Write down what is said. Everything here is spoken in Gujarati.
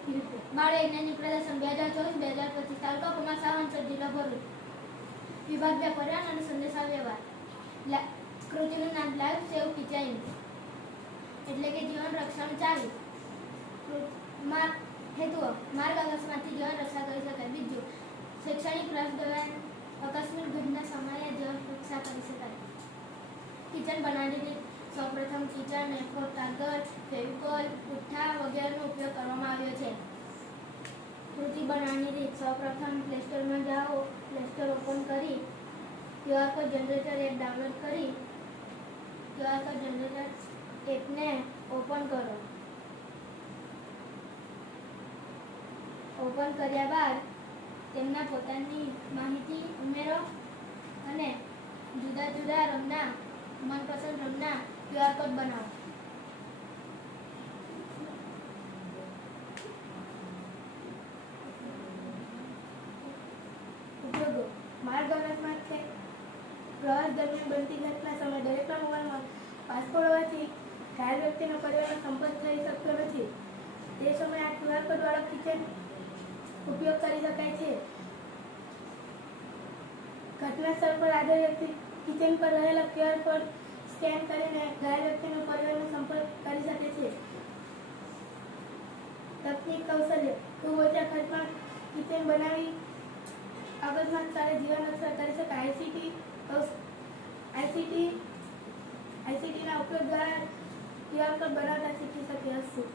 બાળ વૈજ્ઞાનિક પ્રદર્શન 2024-2025 તાલુકા કુમાર સાવંતસર જિલ્લો ભરૂચ વિભાગ 2 પર્યાવરણ અને સંદેશાવ્યવહાર કૃતિનું નામ લાઈવ સેવ કિચન એટલે કે જીવન રક્ષણ ચાવી હેતુઓ માર્ગ અકસ્માતથી જીવન રક્ષા કરી શકાય બીજું શૈક્ષણિક રસ દરમિયાન આકસ્મિક ઘટના સમયે જીવન રક્ષા કરી શકાય કિચન બનાવવાની રીત સૌપ્રથમ કિચન A4 કાગળ ફેવિકોલ પુઠ્ઠા વગેરેનો ઉપયોગ કરવામાં આવ્યો છે કૃતિ બનાવવાની રીત સૌપ્રથમ પ્લે સ્ટોરમાં જાઓ પ્લે સ્ટોર ઓપન કરી QR code generator app download કરી QR કોડ જનરેટર એપને ઓપન કરો ઓપન કર્યા બાદ તેમના પોતાની માહિતી ઉમેરો અને જુદા જુદા રંગના મનપસંદ રંગના QR કોડ બનાવો ઉપયોગો માર્ગ અકસ્માત છે પ્રવાસ દરમિયાન બનતી ઘટના સમયે દરેકના મોબાઈલમાં પાસપોર્ટ હોવાથી ઘાયલ વ્યક્તિનો પરિવારનો સંપર્ક થઈ શકતો નથી તે સમયે આ QR કોડ વાળો કિચન ઉપયોગ કરી શકાય છે ઘટના સ્થળ પર હાજર વ્યક્તિ કિચન પર રહેલા QR કોડ સ્કેન કરીને ઘાયલ વ્યક્તિનો પરિવારનો સંપર્ક કરી શકે છે તકનીક કૌશલ્ય ખૂબ ઓછા ખર્ચમાં કિચન બનાવી અકસ્માત સ્થળે જીવન રક્ષા કરી શકાય ICT ના ઉપયોગ દ્વારા QR કોડ બનાવતા શીખી શકે હશું